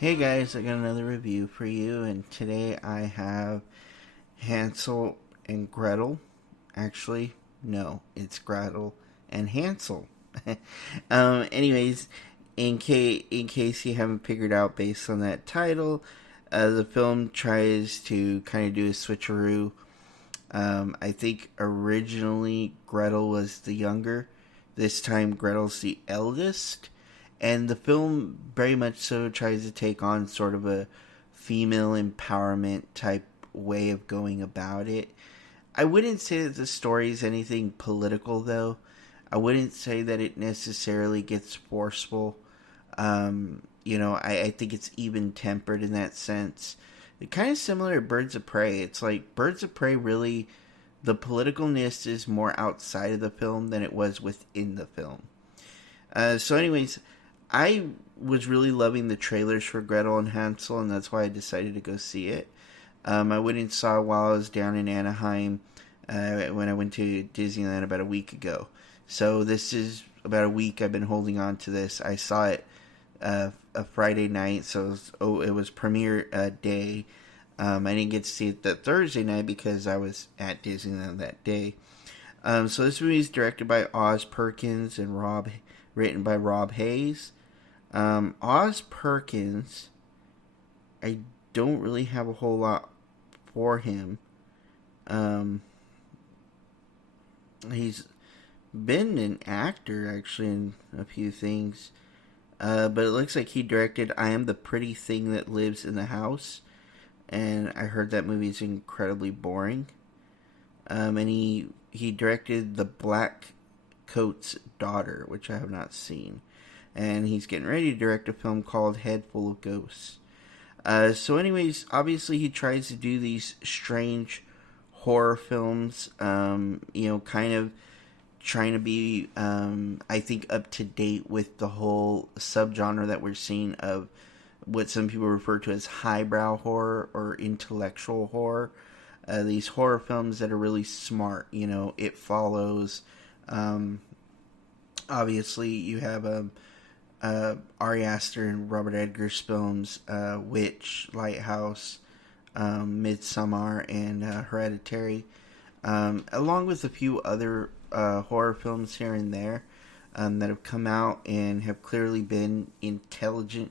Hey guys, I got another review for you, and today I have Hansel and Gretel. Actually, no, it's Gretel and Hansel. Anyways, in case you haven't figured out based on that title, the film tries to kind of do a switcheroo. I think originally Gretel was the younger. This time Gretel's the eldest. And the film very much so tries to take on sort of a female empowerment type way of going about it. I wouldn't say that the story is anything political, though. I wouldn't say that it necessarily gets forceful. I think it's even tempered in that sense. It's kind of similar to Birds of Prey. It's like Birds of Prey really, the politicalness is more outside of the film than it was within the film. Anyways, I was really loving the trailers for Gretel and Hansel, and that's why I decided to go see it. I went and saw it while I was down in Anaheim when I went to Disneyland about a week ago. So this is about a week I've been holding on to this. I saw it a Friday night, so it was premiere day. I didn't get to see it that Thursday night because I was at Disneyland that day. So this movie is directed by Oz Perkins and written by Rob Hayes. Oz Perkins, I don't really have a whole lot for him. He's been an actor actually in a few things, but it looks like he directed "I Am the Pretty Thing That Lives in the House," and I heard that movie is incredibly boring. And he directed "The Black Coat's Daughter," which I have not seen. And he's getting ready to direct a film called Head Full of Ghosts. Anyways, obviously he tries to do these strange horror films, kind of trying to be, I think, up to date with the whole subgenre that we're seeing of what some people refer to as highbrow horror or intellectual horror. These horror films that are really smart, It Follows. Obviously, you have Ari Aster and Robert Eggers films, Witch, Lighthouse, Midsommar, and Hereditary, along with a few other horror films here and there that have come out and have clearly been intelligent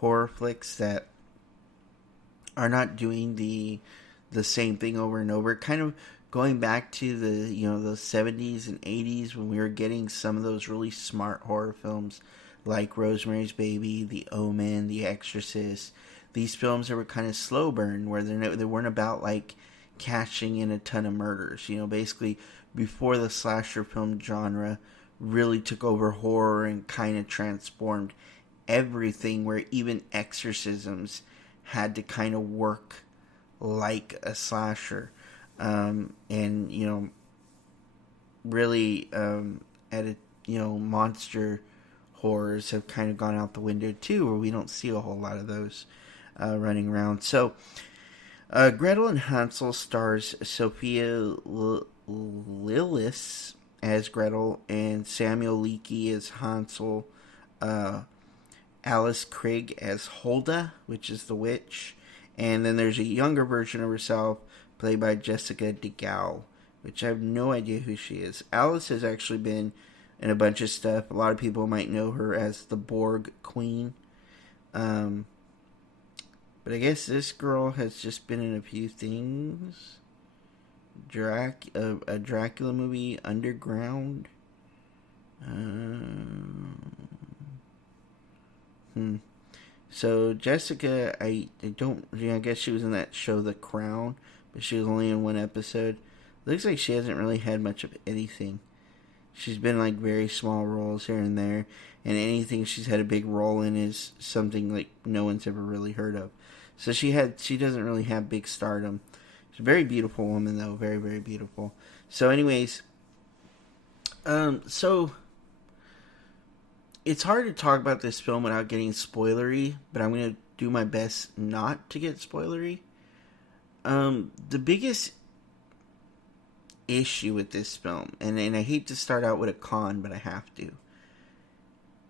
horror flicks that are not doing the same thing over and over. Kind of going back to the the 70s and 80s when we were getting some of those really smart horror films like Rosemary's Baby, The Omen, The Exorcist. These films that were kind of slow burn, where they weren't about like cashing in a ton of murders. Basically before the slasher film genre really took over horror and kind of transformed everything, where even exorcisms had to kind of work like a slasher. And really at a monster horrors have kind of gone out the window too, where we don't see a whole lot of those running around. So Gretel and Hansel stars Sophia Lillis as Gretel and Samuel Leakey as Hansel, Alice Krige as Hulda, which is the witch, and then there's a younger version of herself played by Jessica DeGao, which I have no idea who she is. Alice has actually been in a bunch of stuff. A lot of people might know her as the Borg Queen. But I guess this girl has just been in a few things. A Dracula movie, Underground. So Jessica, I guess she was in that show The Crown, but she was only in one episode. Looks like she hasn't really had much of anything. She's been like very small roles here and there, and anything she's had a big role in is something like no one's ever really heard of. So she doesn't really have big stardom. She's a very beautiful woman though, very very beautiful. So anyways, so it's hard to talk about this film without getting spoilery, but I'm gonna do my best not to get spoilery. The biggest issue with this film, and I hate to start out with a con, but I have to,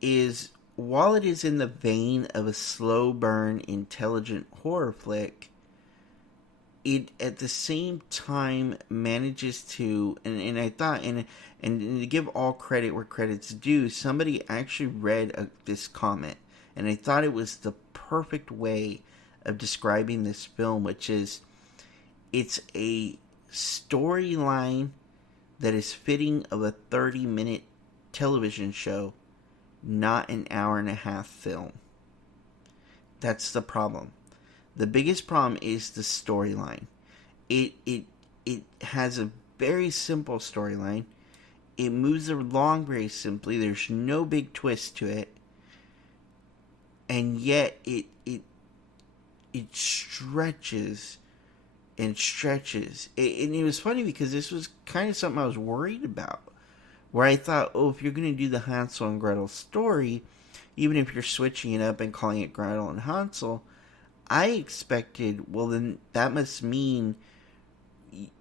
is while it is in the vein of a slow burn, intelligent horror flick, it at the same time manages to, and I thought, and to give all credit where credit's due, somebody actually read this comment, and I thought it was the perfect way of describing this film, which is, it's a storyline that is fitting of a 30-minute television show, not an hour and a half film. That's the problem. The biggest problem is the storyline. It has a very simple storyline. It moves along very simply. There's no big twist to it. And yet it stretches and stretches. And it was funny because this was kind of something I was worried about. Where I thought, oh, if you're going to do the Hansel and Gretel story, even if you're switching it up and calling it Gretel and Hansel, I expected, well, then that must mean,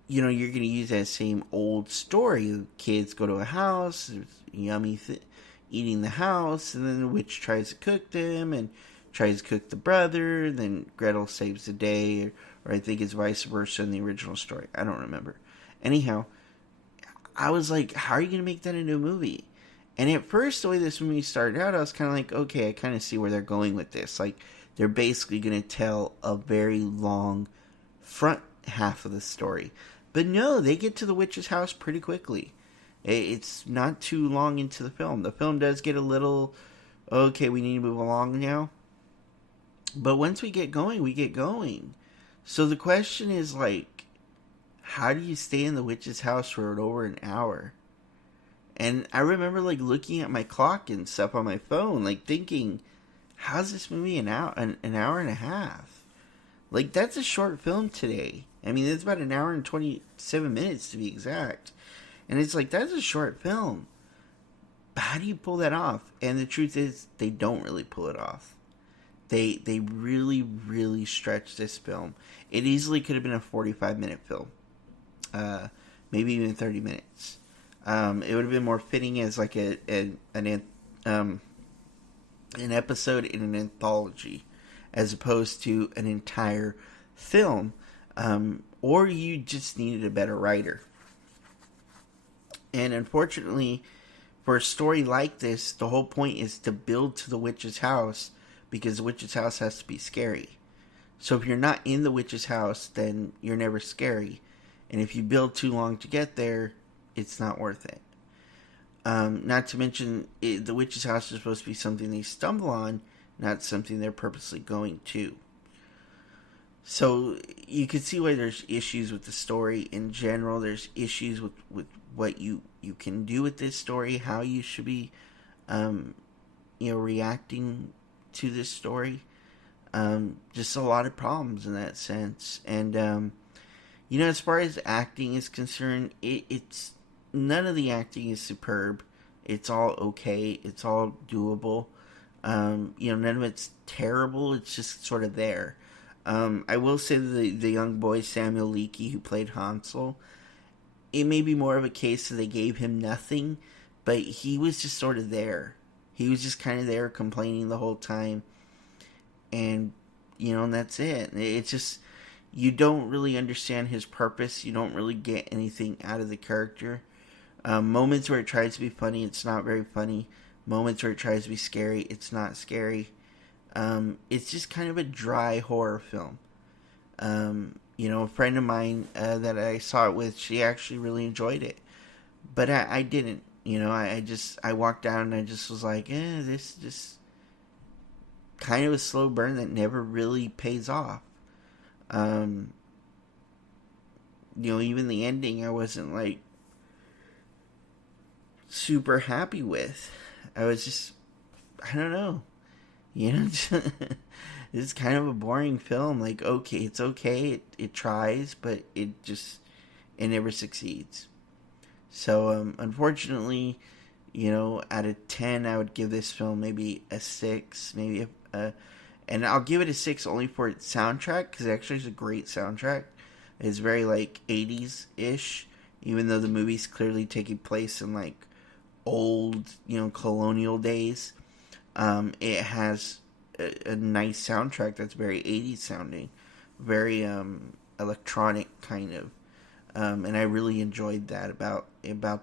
you're going to use that same old story. Kids go to a house, yummy eating the house, and then the witch tries to cook them, and tries to cook the brother, then Gretel saves the day, or I think it's vice versa in the original story. I don't remember. Anyhow, I was like, how are you going to make that into a movie? And at first, the way this movie started out, I was kind of like, okay, I kind of see where they're going with this. Like, they're basically going to tell a very long front half of the story. But no, they get to the witch's house pretty quickly. It's not too long into the film. The film does get a little, okay, we need to move along now. But once we get going, we get going. So the question is, like, how do you stay in the witch's house for over an hour? And I remember, like, looking at my clock and stuff on my phone, like, thinking, how's this movie an hour and a half? Like, that's a short film today. I mean, it's about an hour and 27 minutes to be exact. And it's like, that's a short film. But how do you pull that off? And the truth is, they don't really pull it off. They really, really stretch this film. It easily could have been a 45-minute film. Maybe even 30 minutes. It would have been more fitting as like an episode in an anthology, as opposed to an entire film. Or you just needed a better writer. And unfortunately, for a story like this, the whole point is to build to the witch's house, because the witch's house has to be scary. So if you're not in the witch's house, then you're never scary. And if you build too long to get there, it's not worth it. Not to mention, the witch's house is supposed to be something they stumble on, not something they're purposely going to. So you can see why there's issues with the story in general. There's issues with what you can do with this story, how you should be, reacting to this story. Just a lot of problems in that sense. And, as far as acting is concerned, it's none of the acting is superb. It's all okay. It's all doable. None of it's terrible. It's just sort of there. I will say that the young boy, Samuel Leakey, who played Hansel, it may be more of a case that they gave him nothing, but he was just sort of there. He was just kind of there complaining the whole time. And, and that's it. It's just, you don't really understand his purpose. You don't really get anything out of the character. Moments where it tries to be funny, it's not very funny. Moments where it tries to be scary, it's not scary. It's just kind of a dry horror film. A friend of mine that I saw it with, she actually really enjoyed it. But I didn't. I walked down and I just was like, this just kind of a slow burn that never really pays off. Even the ending I wasn't like super happy with. I was just, I don't know. It's kind of a boring film. Like, okay, it's okay. It tries, but it never succeeds. So, unfortunately, out of 10, I would give this film maybe a 6, maybe and I'll give it a 6 only for its soundtrack, because it actually is a great soundtrack. It's very, like, 80s-ish, even though the movie's clearly taking place in, like, old, colonial days. It has a nice soundtrack that's very 80s sounding, very electronic kind of, and I really enjoyed that about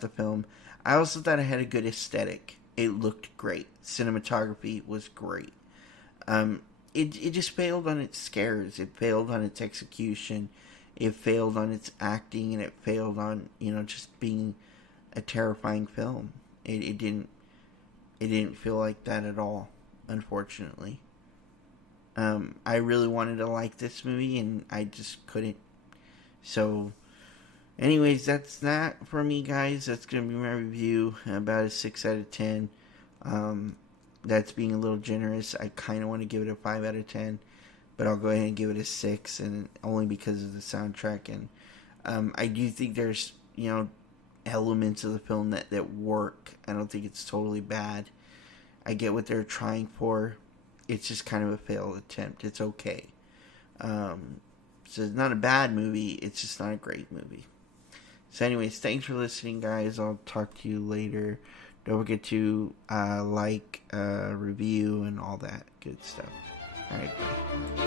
the film. I also thought it had a good aesthetic. It looked great. Cinematography was great. Um, it just failed on its scares. It failed on its execution. It failed on its acting, and it failed on just being a terrifying film. It didn't feel like that at all, unfortunately. I really wanted to like this movie, and I just couldn't. So, anyways, that's that for me, guys. That's going to be my review. About a 6 out of 10. That's being a little generous. I kind of want to give it a 5 out of 10. But I'll go ahead and give it a 6, and only because of the soundtrack. And I do think there's, elements of the film that work. I don't think it's totally bad. I get what they're trying for. It's just kind of a failed attempt. It's okay. So it's not a bad movie. It's just not a great movie. So anyways, thanks for listening, guys. I'll talk to you later. Don't forget to review, and all that good stuff. All right, bye.